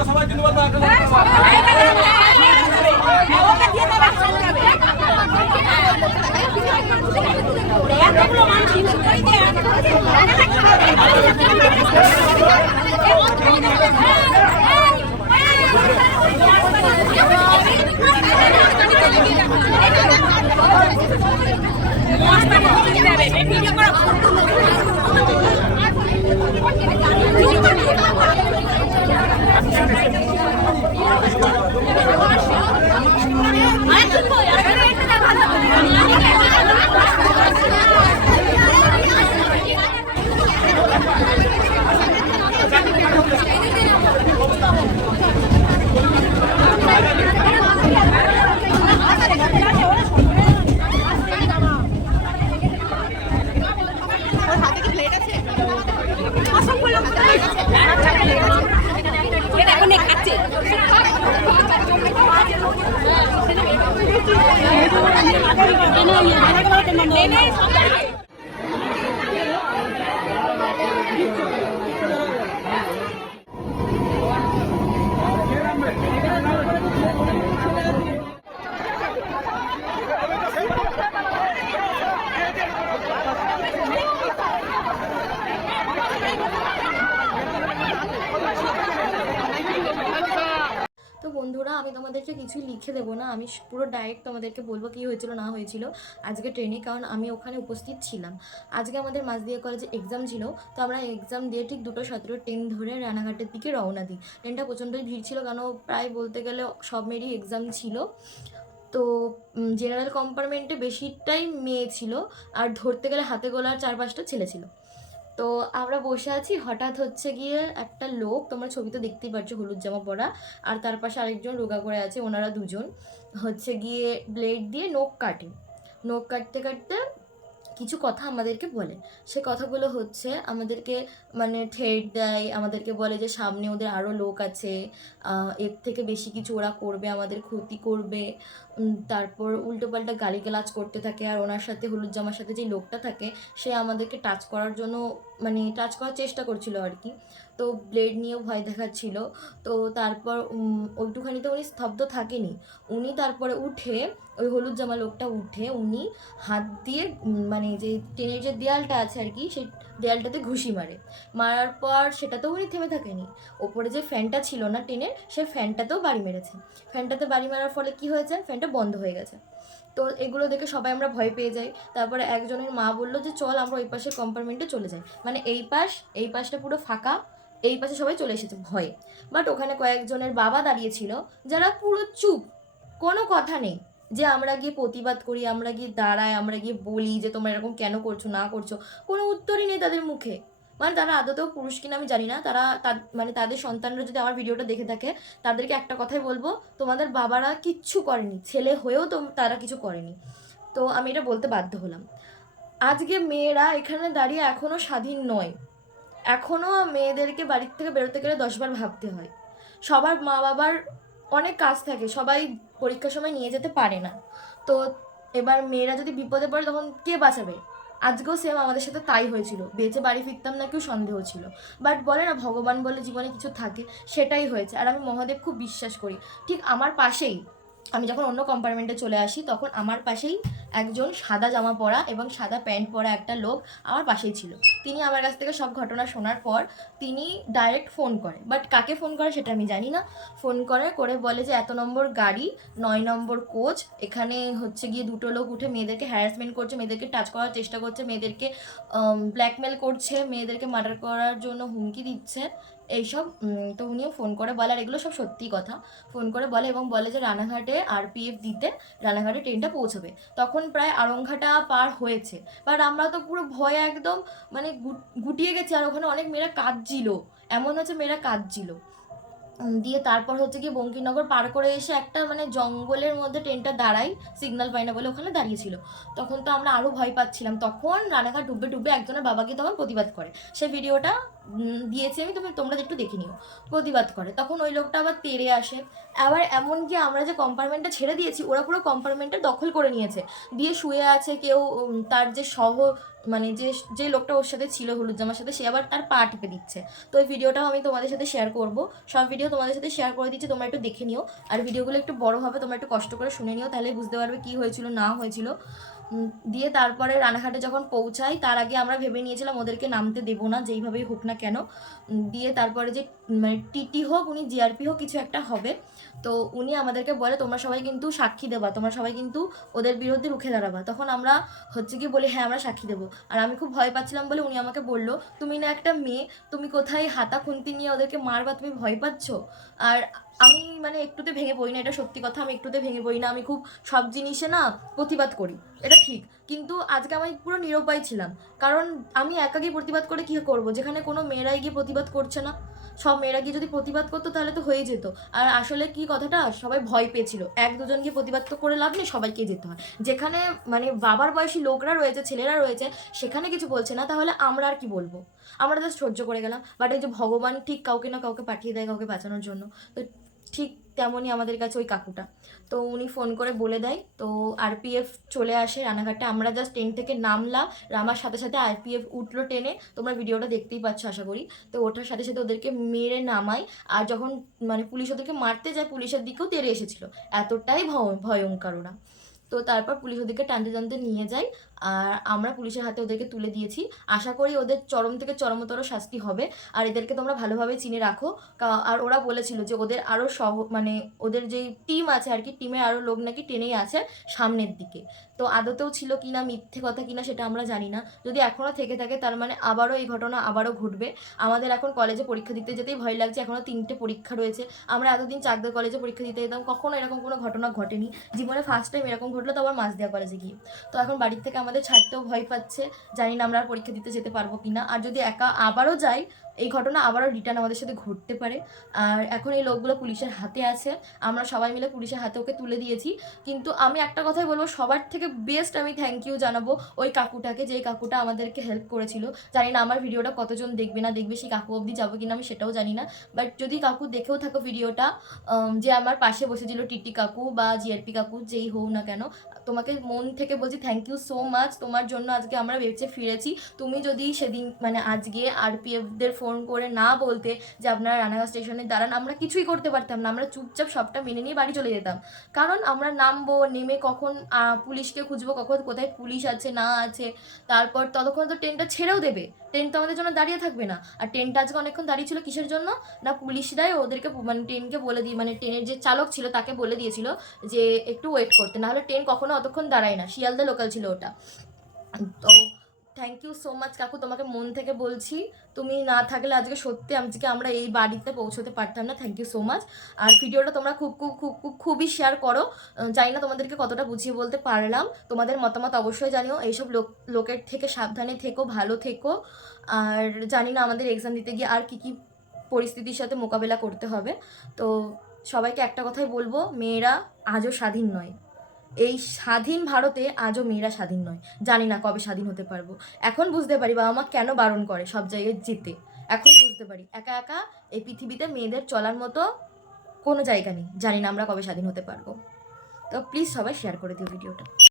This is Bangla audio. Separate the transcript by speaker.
Speaker 1: আমরা সবাই ধন্যবাদ বা একটা
Speaker 2: তো কিছুই লিখে দেবো না। আমি পুরো ডাইরেক্ট তোমাদেরকে বলব কী হয়েছিল, না হয়েছিল। আজকে ট্রেনে কারণ আমি ওখানে উপস্থিত ছিলাম। আজকে আমাদের মাঝদিয়া কলেজে এক্সাম ছিল, তো আমরা এক্সাম দিয়ে ঠিক দুটো সতেরো ট্রেন ধরে রানাঘাটের দিকে রওনা দিই। ট্রেনটা প্রচণ্ডই ভিড় ছিল কারণ প্রায় বলতে গেলে সব মেয়েরই এক্সাম ছিল। তো জেনারেল কম্পার্টমেন্টে বেশিটাই মেয়ে ছিল, আর ধরতে গেলে হাতে গোলার চার পাঁচটা ছেলে ছিল। তো আমরা বসে আছি, হঠাৎ হচ্ছে গিয়ে একটা লোক, তোমরা ছবিতে দেখতেই পাচ্ছ, হলুদ জামা পরা, আর তার পাশে আরেকজন রোগা করে আছে, ওনারা দুজন, হচ্ছে গিয়ে ব্লেড দিয়ে নখ কাটে। নখ কাটতে কাটতে কিছু কথা আমাদেরকে বলে। সে কথাগুলো হচ্ছে আমাদেরকে মানে ঠেট দেয়, আমাদেরকে বলে যে সামনে ওদের আরও লোক আছে এর থেকে বেশি কিছু ওরা করবে, আমাদের ক্ষতি করবে। তারপর উল্টোপাল্টা গালিগালাজ করতে থাকে আর ওনার সাথে হলুদ জামার সাথে যে লোকটা থাকে, সে আমাদেরকে টাচ করার জন্য মানে টাচ করার চেষ্টা করছিল আর কি তো ব্লেড নিয়েও ভয় দেখাচ্ছিল। তো তারপর ওইটুখানিতে উনি স্তব্ধ থাকেনি। উনি তারপরে উঠে, ওই হলুদ জামা লোকটা উঠে, উনি হাত দিয়ে মানে যে ট্রেনের যে দেয়ালটা আছে আর কি সেই দেয়ালটাতে ঘুষি মারে। মারার পর সেটাতেও উনি থেমে থাকেনি। ওপরে যে ফ্যানটা ছিল না ট্রেনের সে ফ্যানটাতেও বাড়ি মেরেছে। ফ্যানটাতে বাড়ি মারার ফলে কি হয়েছে? ফ্যানটা বন্ধ হয়ে গেছে। তো এগুলো দেখে সবাই আমরা ভয় পেয়ে যাই। তারপরে একজনের মা বলল যে, চল আমরা ওই পাশে কম্পার্টমেন্টে চলে যাই। মানে এই পাশ, এই পাশটা পুরো ফাঁকা, এই পাশে সবাই চলে এসেছে ভয়ে। বাট ওখানে কয়েকজনের বাবা দাঁড়িয়েছিল যারা পুরো চুপ, কোনো কথা নেই। যে আমরা গিয়ে প্রতিবাদ করি, আমরা গিয়ে দাঁড়াই, আমরা গিয়ে বলি যে, তোমরা এরকম কেন করছ, না করছ? কোনো উত্তরই নেই তাদের মুখে। মানে তারা আদতেও পুরুষ কিনা আমি জানি না। তারা মানে তাদের সন্তানরা যদি আমার ভিডিওটা দেখে থাকে, তাদেরকে একটা কথাই বলব, তোমাদের বাবারা কিচ্ছু করেনি। ছেলে হয়েও তো তারা কিছু করেনি। তো আমি এটা বলতে বাধ্য হলাম। আজকে মেয়েরা এখানে দাঁড়িয়ে এখনও স্বাধীন নয়। এখনও মেয়েদেরকে বাড়ির থেকে বেরোতে গেলে দশবার ভাবতে হয়। সবার মা বাবার অনেক কাজ থাকে, সবাই পরীক্ষার সময় নিয়ে যেতে পারে না। তো এবার মেয়েরা যদি বিপদে পড়ে তখন কে বাঁচাবে? আজকেও সেম আমাদের সাথে তাই হয়েছিল। বেঁচে বাড়ি ফিরতাম না, কেউ সন্দেহ ছিল। বাট বলে না, ভগবান বলে জীবনে কিছু থাকে, সেটাই হয়েছে। আর আমি মহাদেব খুব বিশ্বাস করি। ঠিক আমার পাশেই আমি যখন অন্য কম্পার্টমেন্টে চলে আসি, তখন আমার পাশেই একজন সাদা জামা পরা এবং সাদা প্যান্ট পরা একটা লোক আমার পাশেই ছিল। তিনি আমার কাছ থেকে সব ঘটনা শোনার পর তিনি ডাইরেক্ট ফোন করে। বাট কাকে ফোন করে সেটা আমি জানি না। ফোন করে করে বলে যে, এত নম্বর গাড়ি, নয় নম্বর কোচ এখানে হচ্ছে গিয়ে দুটো লোক উঠে মেয়েদেরকে হ্যারাসমেন্ট করছে, মেয়েদেরকে টাচ করার চেষ্টা করছে, মেয়েদেরকে ব্ল্যাকমেল করছে, মেয়েদেরকে মার্ডার করার জন্য হুমকি দিচ্ছে। এইসব তো উনিও ফোন করে বলে, আর এগুলো সব সত্যি কথা। ফোন করে বলে এবং বলে যে রানাঘাটে আরপিএফ দিতে রানাঘাটে ট্রেনটা পৌঁছবে। তখন প্রায় আরংঘাটা পার হয়েছে। বাট আমরা তো পুরো ভয়ে একদম মানে গুটিয়ে গেছি। আর ওখানে অনেক মেয়েরা কাঁদছিল। এমন হচ্ছে মেয়েরা কাঁদছিল। দিয়ে তারপর হচ্ছে গিয়ে বঙ্কিমনগর পার করে এসে একটা মানে জঙ্গলের মধ্যে ট্রেনটা দাঁড়াই সিগনাল পাই না বলে ওখানে দাঁড়িয়েছিল। তখন তো আমরা আরও ভয় পাচ্ছিলাম। তখন রানাঘাট ডুবে ডুবে একজনের বাবাকে তখন প্রতিবাদ করে। সে ভিডিওটা দিয়েছি। আমি তুমি তোমরা একটু দেখে নিও। প্রতিবাদ করে। তখন ওই লোকটা আবার তেড়ে আসে। আবার এমন কি আমরা যে কম্পার্টমেন্টটা ছেড়ে দিয়েছি, ওরা পুরো কম্পার্টমেন্টটা দখল করে নিয়েছে। দিয়ে শুয়ে আছে কেউ তার যে সহ মানে যে যে লোকটা ওর সাথে ছিল হলুদ জামার সাথে, সে আবার তার পা টিপে দিচ্ছে। তো ওই ভিডিওটাও আমি তোমাদের সাথে শেয়ার করব। সব ভিডিও তোমাদের সাথে শেয়ার করে দিচ্ছি, তোমরা একটু দেখে নিও। আর ভিডিওগুলো একটু বড় হবে, তোমরা একটু কষ্ট করে শুনে নিও, তাহলে বুঝতে পারবে কি হয়েছিল, না হয়েছিল। দিয়ে তারপরে রানাঘাটে যখন পৌঁছাই, তার আগে আমরা ভেবে নিয়েছিলাম ওদেরকে নামতে দেবো না, যেইভাবেই হোক না কেন। দিয়ে তারপরে যে মানে টিটি হোক, উনি জিআরপি হোক, কিছু একটা হবে। তো উনি আমাদেরকে বলে, তোমরা সবাই কিন্তু সাক্ষী দেবা, তোমরা সবাই কিন্তু ওদের বিরুদ্ধে রুখে দাঁড়াবা। তখন আমরা হচ্ছে কি বলি হ্যাঁ আমরা সাক্ষী দেবো। আর আমি খুব ভয় পাচ্ছিলাম বলে উনি আমাকে বলল, তুমি না একটা মেয়ে, তুমি কোথায় হাতা খুন্তি নিয়ে ওদেরকে মারবা, তুমি ভয় পাচ্ছ? আর আমি মানে একটুতে ভেঙে পড়ি না, এটা সত্যি কথা, আমি একটুতে ভেঙে পড়ি না, আমি খুব সব জিনিসে না প্রতিবাদ করি, এটা ঠিক। কিন্তু আজকে আমি পুরো নিরুপায় ছিলাম, কারণ আমি একা গিয়ে প্রতিবাদ করে কী করব? যেখানে কোনো মেয়েরাই গিয়ে প্রতিবাদ করছে না। সব মেয়েরা গিয়ে যদি প্রতিবাদ করতো তাহলে তো হয়ে যেত। আর আসলে কি কথাটা? সবাই ভয় পেয়েছিল। এক দুজন গিয়ে প্রতিবাদ তো করে লাভ নেই সবাইকে যেতে হয়। যেখানে মানে বাবার বয়সী লোকরা রয়েছে, ছেলেরা রয়েছে, সেখানে কিছু বলছে না, তাহলে আমরা আর কি বলব? আমরা জাস্ট সহ্য করে গেলাম। বাট এই যে ভগবান ঠিক কাউকে না কাউকে পাঠিয়ে দেয় কাউকে বাঁচানোর জন্য। তো ঠিক তেমনই আমাদের কাছে ওই কাকুটা। তো উনি ফোন করে বলে দেয়, তো আরপিএফ চলে আসে রানাঘাটে। আমরা জাস্ট ট্রেন থেকে নামলাম নামার সাথে সাথে আরপিএফ উঠল ট্রেনে তোমরা ভিডিওটা দেখতেই পাচ্ছ, আশা করি। তো ওঠার সাথে সাথে ওদেরকে মেরে নামাই। আর যখন মানে পুলিশ ওদেরকে মারতে যায়, পুলিশের দিকেও তেড়ে এসেছিল। এতটাই ভয়, ভয়ঙ্কর ওরা। তো তারপর পুলিশ ওদেরকে টানতে টানতে নিয়ে যায়, আর আমরা পুলিশের হাতে ওদেরকে তুলে দিয়েছি। আশা করি ওদের চরম থেকে চরমতর শাস্তি হবে। আর এদেরকে তোমরা ভালোভাবে চিনে রাখো। আর ওরা বলেছিল যে ওদের আরও সহ মানে ওদের যে টিম আছে আর কি, টিমের আরও লোক নাকি টেনেই আছে সামনের দিকে। তো আদতেও ছিল কিনা মিথ্যে কথা কিনা সেটা আমরা জানি না। যদি এখনও থেকে থাকে তার মানে আবারও এই ঘটনা আবারও ঘটবে। আমাদের এখন কলেজে পরীক্ষা দিতে যেতেই ভয় লাগছে এখনও তিনটে পরীক্ষা রয়েছে। আমরা এতদিন চাকদা কলেজে পরীক্ষা দিতে যেতাম, কখনো এরকম কোনো ঘটনা ঘটেনি। জীবনে ফার্স্ট টাইম এরকম ঘটলো তো আবার মাছ দেওয়া কলেজে গিয়ে। তো এখন বাড়ির থেকে আমাদের ছাড়তেও ভয় পাচ্ছে, জানি না আমরা আর পরীক্ষা দিতে যেতে পারব কিনা আর যদি একা আবারও যাই এই ঘটনা আবারও রিটার্ন আমাদের সাথে ঘটতে পারে। আর এখন এই লোকগুলো পুলিশের হাতে আছে। আমরা সবাই মিলে পুলিশের হাতে ওকে তুলে দিয়েছি। কিন্তু আমি একটা কথাই বলব, সবার থেকে বেস্ট আমি থ্যাংক ইউ জানাব ওই কাকুটাকে যে কাকুটা আমাদেরকে হেল্প করেছিল। জানি না আমার ভিডিওটা কতজন দেখবে না দেখবে, সেই কাকু অবধি যাব কিনা আমি সেটাও জানি না। বাট যদি কাকু দেখেও থাকো ভিডিওটা যে আমার পাশে বসেছিল টিটি কাকু বা জিআরপি কাকু, যেই হোক না কেন, তোমাকে মন থেকে বলছি থ্যাংক ইউ সো মাচ তোমার জন্য আজকে আমরা বেঁচে ফিরেছি। তুমি যদি সেদিন মানে আজকে আরপিএফদের ফোন করে না বলতে যে আপনারা রানাঘাট স্টেশনে দাঁড়ান, আমরা কিছুই করতে পারতাম না। আমরা চুপচাপ সবটা মেনে নিয়ে বাড়ি চলে যেতাম। কারণ আমরা নামবো, নেমে কখন পুলিশকে খুঁজবো, কখন কোথায় পুলিশ আছে, না আছে, তারপর ততক্ষণ তো ট্রেনটা ছেড়েও দেবে। ট্রেন তো আমাদের জন্য দাঁড়িয়ে থাকবে না। আর ট্রেনটা আজকে অনেকক্ষণ দাঁড়িয়ে ছিল কিসের জন্য? না পুলিশরাই ওদেরকে মানে ট্রেনকে বলে দিয়ে মানে ট্রেনের যে চালক ছিল তাকে বলে দিয়েছিল যে একটু ওয়েট করতে। নাহলে ট্রেন কখনো অতক্ষণ দাঁড়ায় না। শিয়ালদা লোকাল ছিল ওটা। তো থ্যাংক ইউ সো মাচ কাকু। তোমাকে মন থেকে বলছি, তুমি না থাকলে আজকে সত্যি আজকে আমরা এই বাড়িতে পৌঁছতে পারতাম না। থ্যাংক ইউ সো মাচ আর ভিডিওটা তোমরা খুব খুব খুব খুব, খুবই শেয়ার করো। জানি না তোমাদেরকে কতটা বুঝিয়ে বলতে পারলাম। তোমাদের মতামত অবশ্যই জানিও। এইসব লোক, লোকের থেকে সাবধানে থেকো, ভালো থেকো। আর জানি না আমাদের এক্সাম দিতে গিয়ে আর কী কী পরিস্থিতির সাথে মোকাবেলা করতে হবে। তো সবাইকে একটা কথাই বলব, মেয়েরা আজও স্বাধীন নয়। এই স্বাধীন ভারতে আজও মেয়েরা স্বাধীন নয়। জানি না কবে স্বাধীন হতে পারব। এখন বুঝতে পারি বাবা মা কেন বারণ করে সব জায়গায় জিতে এখন বুঝতে পারি। একা একা এই পৃথিবীতে মেয়েদের চলার মতো কোনো জায়গা নেই। জানি না আমরা কবে স্বাধীন হতে পারব। তো প্লিজ সবাই শেয়ার করে দিও ভিডিওটা